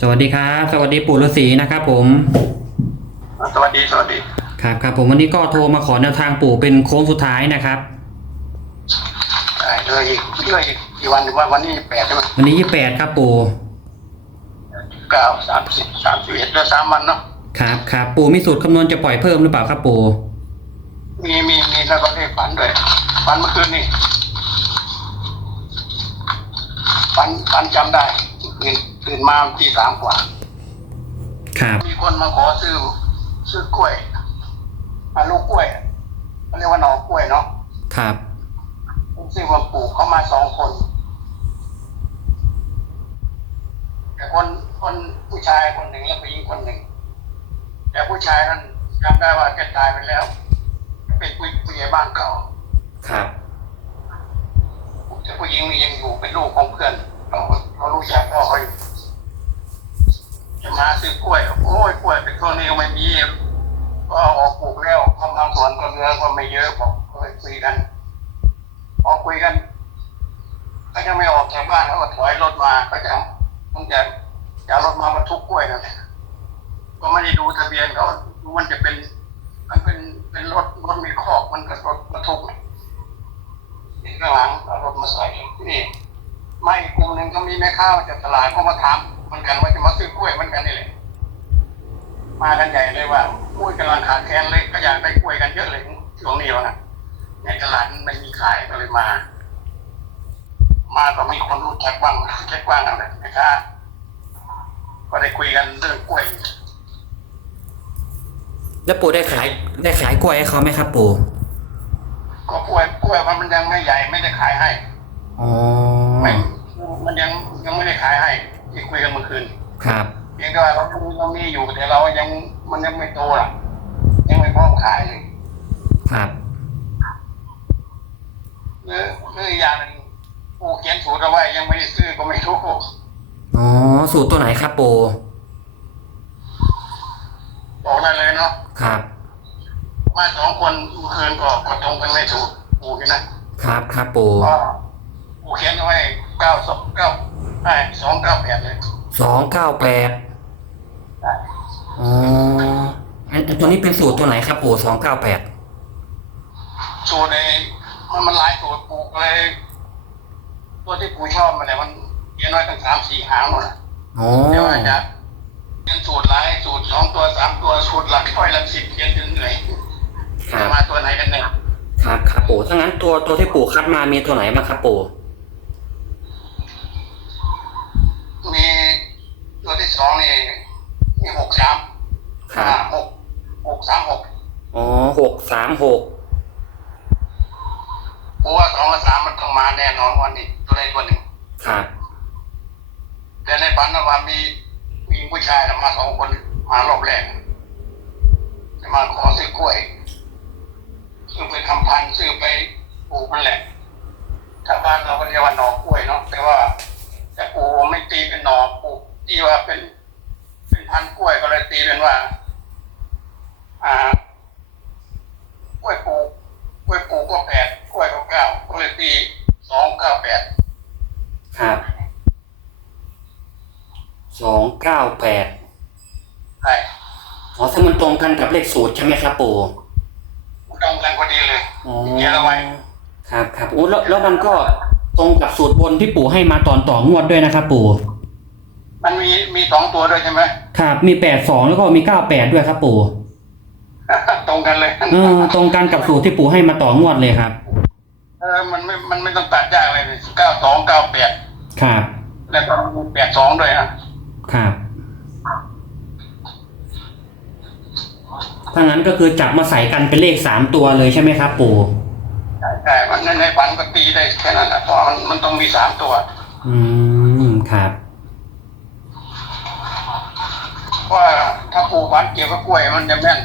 สวัสดีครับ สวัสดีปู่ฤาษีนะครับผม สวัสดีสวัสดีครับครับผมวันนี้ก็โทรมาขอแนวทางปู่เป็นโค้งสุดท้ายนะครับได้เลยอีกเลยอีกกี่วันถึงว่าวันนี้แปดใช่ไหมวันนี้ยี่แปดครับปู่เก้าสามสิบสามสิบเอ็ดแล้วสามวันเนาะครับครับปู่มีสูตรคำนวณจะปล่อยเพิ่มหรือเปล่าครับปู่มีมีมีแล้วก็ได้ฝันด้วยฝันเมื่อคืนนี่ฝันฝันจำได้ ตื่นตื่นมาตีสามกว่า ครับ มีคนมาขอซื้อ ซื้อกล้วยมาลูกกล้วยเขาเรียกว่าหน่อกล้วยเนาะครับ ซื้อมาปลูกเขามาสองคน แต่คนคนผู้ชายคนหนึ่งแล้วผู้หญิงคนหนึ่ง แต่ผู้ชายนั้นจำได้ว่าแกตายไปแล้ว เป็นผู้ผู้ใหญ่บ้านเก่าครับแต่ผู้หญิงนี่ยังอยู่เป็นลูกของเพื่อน เราเรารู้จักพ่อเขาอยู่จะมาซื้อกล้วยโอ้ยกล้วยเป็นต้นนี้ไม่มีก็เอาออกปลูกแล้วทำทางสวนก็เรือก็ไม่เยอะบอกก็เลยคุยกัน พอคุยกันก็ยังไม่ออกจากบ้านเขาก็ถอยรถมาก็จะมันจะจะรถมาบรรทุกกล้วยนั่นแหละก็ไม่ได้ดูทะเบียนเขาดูมันจะเป็น มันเป็นเป็นรถรถมีคอกมันก็รถบรรทุกนี่ข้างหลังเอารถมาใส่นี่ ไม่กลุ่มหนึ่งก็มีแม่ค้าจากตลาดเขามาถามเหมือนกันว่าจะมาซื้อกล้วยเหมือนกันนี่แหละมากันใหญ่เลยว่ากล้วยกำลังขาดแคลนเลยก็อยากได้กล้วยกันเยอะเลยช่วงนี้วะนะในตลาดมันไม่มีขายก็เลยมา มาก็มีคนรู้จักบ้างแค่บ้างอะไรนะครับก็ได้คุยกันเรื่องกล้วย แล้วปู่ได้ขายได้ขายกล้วยให้เขาไหมครับปู่ก็กล้วยกล้วยมันยังไม่ใหญ่ไม่ได้ขายให้ อ๋อ ไม่มันยังยังไม่ได้ขายให้ที่คุยกันเมื่อคืนครับเพียงแต่ว่าเราเรามีอยู่แต่เรายังมันยังไม่โตล่ะ ยังไม่พร้อมขายเลยครับหรือหรืออีกอย่างหนึ่งผู้เขียนสูตรเอาไว้ยังไม่ได้ซื้อก็ไม่รู้อ๋อสูตรตัวไหนครับปู่บอกได้เลยเนาะครับ มาสองคนเมื่อคืนก็ก็ตรงกันไม่ถูกปู่นี่นะครับครับปู่ก็ ผู้เขียนเอาไว้เก้าสองเก้าใช่สองเก้าแปดเลยสองเก้าแปดได้อ๋ออันอันตัวนี้เป็นสูตรตัวไหนครับปู่สองเก้าแปดสูตรในมันมันหลายสูตรปลูกเลยตัวที่ปู่ชอบมันเนี่ยมันเขียนไว้ตั้งสามสี่หางหมดอะอ๋อเดี๋ยวอาจจะเป็นสูตรหลายสูตรสองตัวสามตัวสูตรหลักร้อยหลักสิบเขียนจนเหนื่อยครับมาตัวไหนกันเนี่ยครับครับปู่ถ้างั้นตัวตัวที่ปู่คัดมามีตัวไหนบ้างครับปู่ มีตัวที่สองนี่มีหกสาม ครับอ่าหกหกสามหกอ๋อหกสามหกเพราะว่าสองกับสามมันต้องมาแน่นอนวันนี้ตัวใดตัวหนึ่งครับแต่ในฝันนะว่ามีผู้หญิงผู้ชายมาสองคนมารอบแรกจะมาขอซื้อกล้วยซื้อไปทำพันธุ์ซื้อไปปลูกนั่นแหละชาวบ้านเราก็เรียกว่าหน่อกล้วยเนาะแต่ว่า แต่ปลูกไม่ตีเป็นหน่อปลูกที่ว่าเป็นเป็นพันธุ์กล้วยก็เลยตีเป็นว่า อ่ากล้วยปลูกกล้วยปลูกก็แปดกล้วยก็เก้าก็เลยตีสองเก้าแปดครับสองเก้าแปดใช่อ๋อซึ่งมันตรงกันกับเลขสูตรใช่ไหมครับปู่ตรงกันพอดีเลยอ๋อเขียนเอาไว้ครับครับโอ้แล้วแล้วมันก็ตรงกับสูตรบนที่ปู่ให้มาตอนต่องวดด้วยนะครับ ปู่ มันมีมีสองตัวด้วยใช่ไหมครับ มีแปดสองแล้วก็มีเก้าแปดด้วยครับปู่ ตรงกันเลยเออตรงกันกับสูตรที่ปู่ให้มาต่องวดเลยครับ เออมันไม่ มันไม่ต้องตัดยากเลยเก้าสองเก้าแปดครับแล้วก็แปดสองด้วยอะครับถ้างั้นก็คือจับมาใส่กันเป็นเลขสามตัวเลยใช่ไหมครับ ปู่ใช่ใช่มันในในฝันก็ตีได้แค่นั้นนะเพราะมันมันต้องมีสามตัว อืมครับเพราะว่าถ้าปลูกฝันเกี่ยวกับกล้วยมันจะแม่น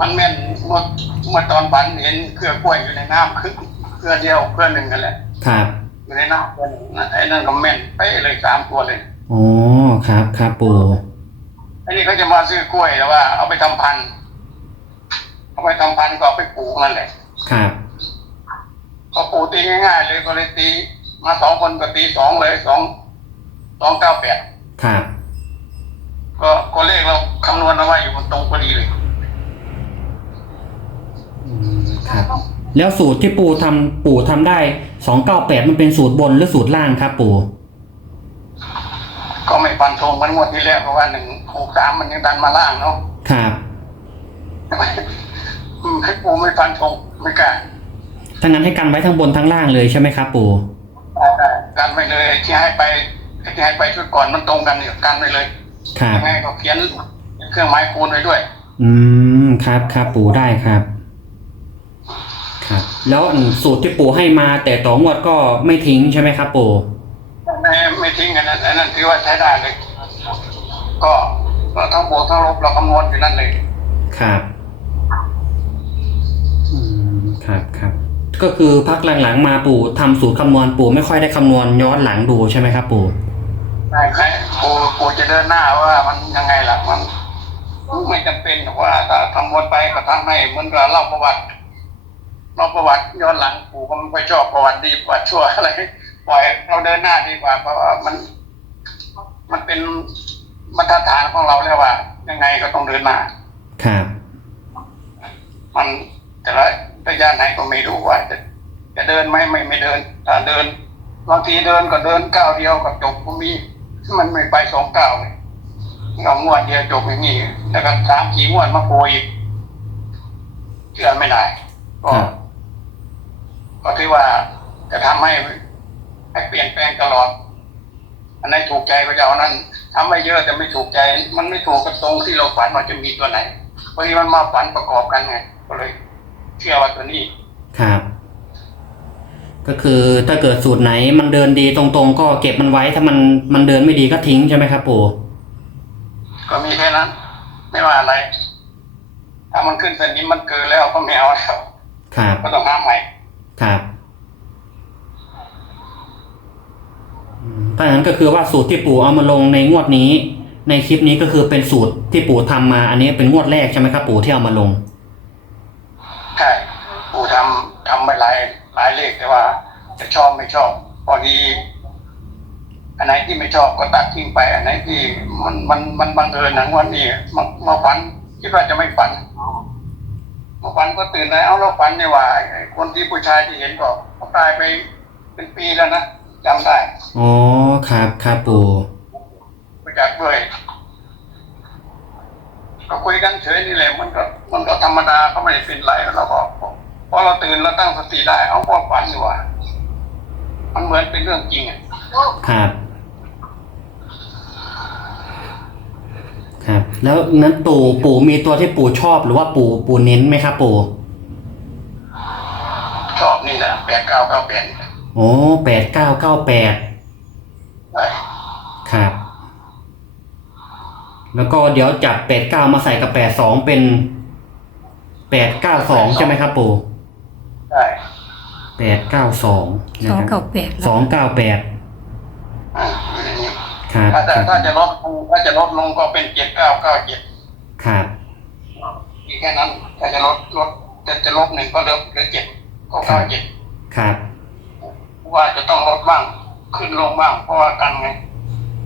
มันแม่นเมื่อเมื่อตอนฝันเห็นเครือกล้วยอยู่ในน้ำคือเครือเดียวเครือหนึ่งกันแหละ ครับ อยู่ในน้ำเครือหนึ่งนะไอ้นั่นก็แม่นเป๊ะเลยสามตัวเลยอ๋อครับครับปู่อันนี้เขาจะมาซื้อกล้วยแต่ว่า เอาไปทำพันธุ์เอาไปทำพันธุ์ก็เอาไปปลูกนั่นแหละครับเขาปลูกตีง่ายๆเลยก็เลยตีมาสองคนก็ตีสองเลยสองสองเก้าแปดครับก็ก็เลขเราคำนวณเอาไว้อยู่มันตรงพอดีเลย อืม ครับ แล้วสูตรที่ปู่ทำปู่ทำได้สองเก้าแปดมันเป็นสูตรบนหรือสูตรล่างครับปู่ก็ไม่ฟันธงเหมันงวดที่แล้วเพราะว่าหนึ่งหกสามมันยังดันมาล่างเนาะครับอืมให้ปูไม่ฟันธงไม่กล้าถ้างั้นให้กันไว้ทั้งบนทั้งล่างเลยใช่ไหมครับปู่ได้ได้กันไปเลยที่ให้ไปที่ให้ไปชุดก่อนมันตรงกันเนี่ยกันไปเลยครับยังไงก็เขียนเครื่องไม้คูณไว้ด้วย อืมครับครับปู่ได้ครับครับ แล้วอันสูตรที่ปู่ให้มา แต่ต่องวดก็ไม่ทิ้งใช่ไหมครับ ปู่ไม่ไม่ทิ้งกันนั้นอันนั้นถือว่าใช้ได้เลย ก็ก็ทั้งบวกทั้งลบเราคำนวณอยู่นั่นเลยครับอืมครับครับก็คือพักหลังๆมาปู่ทำสูตรคำนวณปู่ไม่ค่อยได้คำนวณย้อนหลังดูใช่ไหมครับ ปู่ใช่ใครปูปูจะเดินหน้าว่ามันยังไงล่ะมันไม่จำเป็นหรอกว่าถ้าทำวนไปก็ทำให้เหมือนกับเล่าประวัติ เล่าประวัติย้อนหลังปูก็ไม่ค่อยชอบประวัติดีประวัติชั่วอะไรปล่อยเราเดินหน้าดีกว่า เพราะว่ามัน มันเป็นมาตรฐานของเราแล้วว่า ยังไงก็ต้องเดินหน้าครับมันแต่ละระยะไหนก็ไม่รู้ว่าจะจะเดินไหมไม่ไม่เดินถ้าเดินบางทีเดินก็เดินก้าวเดียวกับจบก็มีมันไม่ไปสองก้าวเลยเอางวดเดียวจบอย่างนี้แล้วก็สามสี่งวดมาโปรยอีกเชื่อไม่ได้ก็ครับ ก็ถือว่าจะทำให้ให้เปลี่ยนแปลงตลอด อันไหนถูกใจก็จะเอานั้นทำไม่เยอะแต่ไม่ถูกใจ มันไม่ถูกกับตรงที่เราฝันว่าจะมีตัวไหนพอดีมันมาฝันประกอบกันไงก็เลย เชื่อว่าตัวนี้ ครับ ก็คือถ้าเกิดสูตรไหนมันเดินดีตรงๆ ก็เก็บมันไว้ถ้ามันมันเดินไม่ดีก็ทิ้งใช่ไหมครับปู่ก็มีแค่นั้น ไม่ว่าอะไร ถ้ามันขึ้นสนิมมันเกินแล้วก็ไม่เอาแล้วครับก็ต้องหาใหม่ ครับอืมถ้าอย่าง นั้นก็คือว่าสูตรที่ปู่เอามาลงในงวดนี้ ในคลิปนี้ก็คือเป็นสูตรที่ปู่ทำมา อันนี้เป็นงวดแรกใช่ไหมครับ ปู่ที่เอามาลงใช่ปู่ทำทำไปหลายหลายเลขแต่ว่าจะชอบไม่ชอบพอดีอันไหนที่ไม่ชอบก็ตัดทิ้งไป อันไหนที่มันมันมันบังเอิญนะงวันนี้มามาฝันคิดว่าจะไม่ฝันมาฝันก็ตื่นเลยเอาเราฝันเนี่ยว่าคนที่ผู้ชายที่เห็นก็เขาตายไปเป็นปีแล้วนะ จำได้อ๋อครับครับปู่ไปจากด้วยก็คุยกันเฉยนี่แหละมันก็มันก็ธรรมดาก็ไม่ได้เป็นไรเราก็พอเราตื่นเราตั้งสติได้เอาความฝันดีกว่ามันเหมือนเป็นเรื่องจริงอะครับ ครับ แล้วนั้นปู่ปู่มีตัวที่ปู่ชอบหรือว่าปู่ปู่เน้นไหมครับปู่ชอบนี่แหละแปดเก้าเก้าแปด โอ้แปดเก้าเก้าแปดใช่ครับ แล้วก็เดี๋ยวจับแปดเก้ามาใส่กับแปดสองเป็นแปดเก้าสองใช่ไหมครับปู่ใช่แปดเก้าสองสองเก้าแปดสองเก้าแปดอ่าอยู่ในนี้ครับถ้าจะครับถ้าจะลดลงถ้าจะลดลงก็เป็นเจ็ดเก้าเก้าเจ็ดครับอีกแค่นั้นถ้าจะลดลดจะจะลบหนึ่งก็เหลือเหลือเจ็ดก็เก้าเจ็ดครับ ว่าจะต้องลดบ้าง ขึ้นลงบ้างเพราะว่ากันไง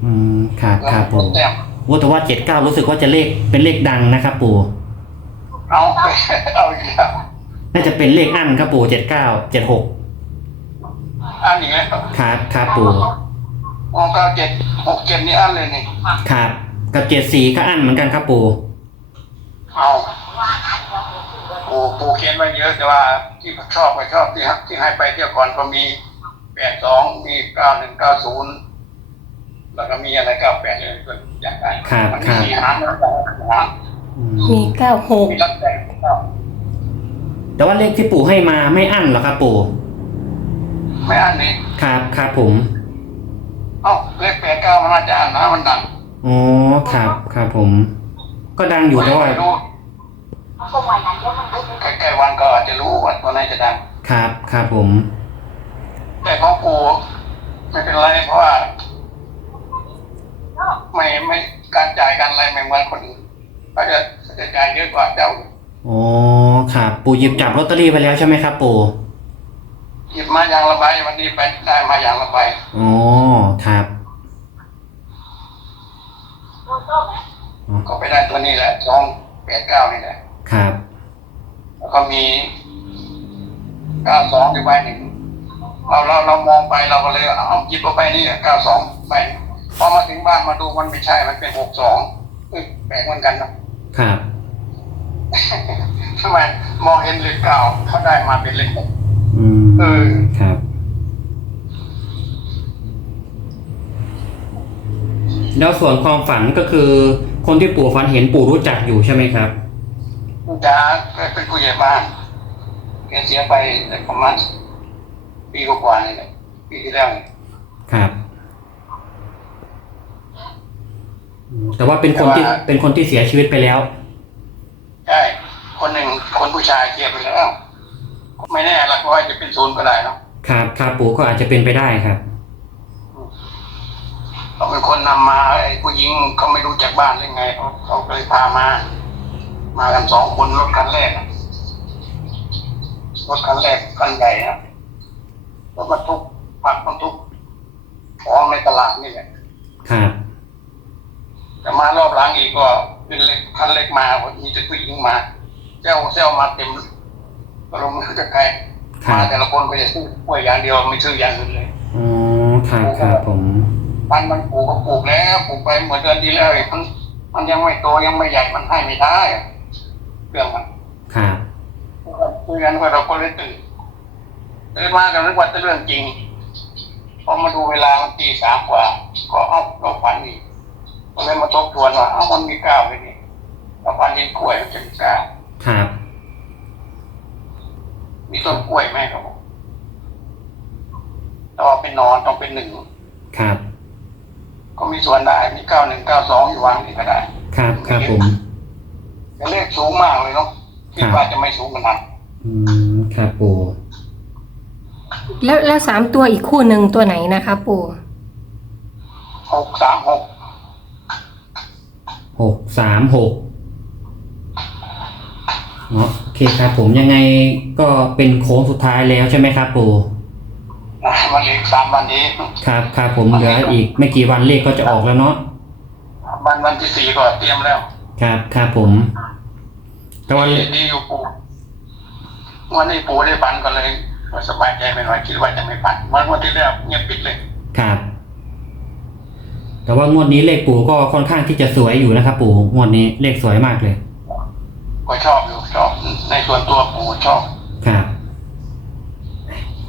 อืมครับครับลปู่ดแต้มว่าแต่ว่าเจ็ดเก้ารู้สึกว่าจะเลขเป็นเลขดังนะครับปู่เอาเอาอีกแล้วน่าจะเป็นเลขอั้นครับปู่เจ็ดเก้าเจ็ดหกอันนี้แล้วครับครับปู่มองเก้าเจ็ดหกเจ็ดนี่อันเลยนี่ครับกับเจ็ดสี่ก็อั้นเหมือนกันครับปู่เอาปูปูเขียนไว้เยอะแต่ว่าที่ชอบก็ชอบที่ฮะที่ให้ไปเที่ยวก่อนก็มี แปดสองมีเก้าหนึ่งเก้าศูนย์แล้วก็มีอะไรเก้าแปดเลยตัวอย่างไรครับมันครับมีหางแล้วแต่หางอืมีมเก้าหกมีรักแต่เก้าแต่ว่าเลขที่ปู่ให้มาไม่อั้นเหรอครับปู่ไม่อันนี้ครับครับผมเอ้าเลขแปดเก้ามันน่าจะอันนะมันดังอ๋อครับครับผม ก็ดังอยู่แต่ว่าไม่รู้ใกล้ๆวันก็อาจจะรู้ว่าตัวไหนจะดังครับครับผมแต่ของ กูไม่เป็นไรเพราะว่า ไม่ไม่การจ่ายการอะไรไม่เหมือนคนอื่นเขาจะจะจ่ายเยอะกว่าเจ้าอ๋อครับปู่หยิบจับลอตเตอรี่ไปแล้วใช่ไหมครับ ปู่หยิบมาอย่างละใบวันนี้ไปได้มาอย่างละใบอ๋อครับก็ไปได้ตัวนี้แหละสองแปดเก้านี่แหละครับ แล้วก็มีเก้าสองอยู่ใบหนึ่ง เราเราเรามองไปเราก็เลยเอาหยิบเอาไปนี่เก้าสองใบพอมาถึงบ้านมาดูมันไม่ใช่มันเป็นหกสองแปลกเหมือนกันนะครับทำไมมองเห็นเลขเก้าเขาได้มาเป็นเลขหกอืมเออครับแล้วส่วนความฝันก็คือ คนที่ปู่ฝันเห็นปู่รู้จักอยู่ใช่ไหมครับคุณจ๋าเคยเป็นผู้ใหญ่บ้านแกเสียไปได้ประมาณ ปีกว่าๆนี่แหละปีที่แล้วนี่ครับอืมแต่ว่าเป็นคนที่แต่ว่าเป็นคนที่เสียชีวิตไปแล้ว ใช่ คนหนึ่งคนผู้ชายเสียไปแล้วไม่แน่หลักร้อยจะเป็นศูนย์ก็ได้เนาะครับครับปู่ก็อาจจะเป็นไปได้ครับเขาเป็นคนนำมาไอ้ผู้หญิงเขาไม่รู้จักบ้านหรือไงเขาเขาเลยพามา มากันสองคนรถคันแรกอะรถคันแรกคันใหญ่นะ รถบรรทุกผักบรรทุกของในตลาดนี่แหละครับแต่มารอบหลังอีกก็เป็นเล็กคันเล็กมามีแต่ผู้หญิงมาเจ้าเจ้ามาเต็มก็ลงมือจะใครครัมาบแต่ละคนก็จะซื้อกล้วยอย่างเดียวไม่ซื้ออย่างอื่นเลยอ๋อครับครับผมปันมันปลูกก็ปลูกแล้วปลูกไปเหมือนเดือนที่แล้วมันมันยังไม่โตยังไม่ใหญ่มันให้ไม่ได้อะเครื่องมันครับคุยกันว่าเราก็เลยตื่น ตื่นมากันนึกว่าจะเรื่องจริง พอมาดูเวลามันตีสามกว่า ก็เอาเราฝันอีกก็เลยมาทบทวนว่าเอ้ามันมีเก้าเลยนี่เราฝันเห็นกล้วยมันจะมีเก้าครับมีต้นกล้วยไหมครับผมแต่ว่าเป็นนอนต้องเป็นหนึ่งครับ ก็มีส่วนได้มีเก้าหนึ่งเก้าสองอยู่วางนี่ก็ได้ ครับ ครับผมแต่เลขสูงมากเลยเนาะคิดว่าจะไม่สูงขนาดนั้นอืม ครับปู่ แล้วแล้วสามตัวอีกคู่หนึ่งตัวไหนนะคะปู่หกสามหกหกสามหกเนาะโอเคครับผมยังไงก็เป็นโค้งสุดท้ายแล้วใช่ไหมครับปู่นะมันเหลืออกสามวันนี้ ครับครับผมเหลืออีกไม่กี่วันเลขก็จะออกแล้วเนาะวันวันที่สี่ก็เตรียมแล้ว ครับครับผมแต่ว่าดีอยู่ปูวันนี้ปูได้ปันก็เลย สบายใจไปหน่อยคิดว่าจะไม่ปันวันวันที่แล้วเงียบปิดเลยครับ แต่ว่างวดนี้เลขปู่ก็ค่อนข้างที่จะสวยอยู่นะครับปู่งวดนี้เลขสวยมากเลย ก็ชอบอยู่ชอบในส่วนตัวปูชอบครับ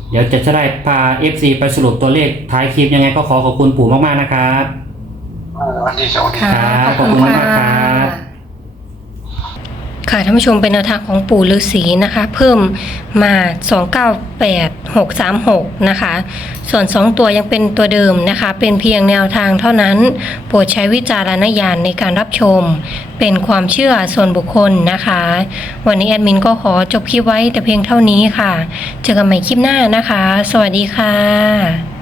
เดี๋ยวจะจะได้พา FC ไปสรุปตัวเลขท้ายคลิปยังไงก็ขอขอบคุณปู่มากๆนะครับเออวันที่สวัสดีค่ะครับขอบคุณขอบคุณค่ะมากครับ ค่ะท่านผู้ชมเป็นแนวทางของปู่ฤาษีนะคะ เพิ่มมา 298 636 นะคะ ส่วน 2 ตัวยังเป็นตัวเดิมนะคะ เป็นเพียงแนวทางเท่านั้น โปรดใช้วิจารณญาณในการรับชม เป็นความเชื่อส่วนบุคคลนะคะ วันนี้แอดมินก็ขอจบคลิปไว้แต่เพียงเท่านี้ค่ะ เจอกันใหม่คลิปหน้านะคะ สวัสดีค่ะ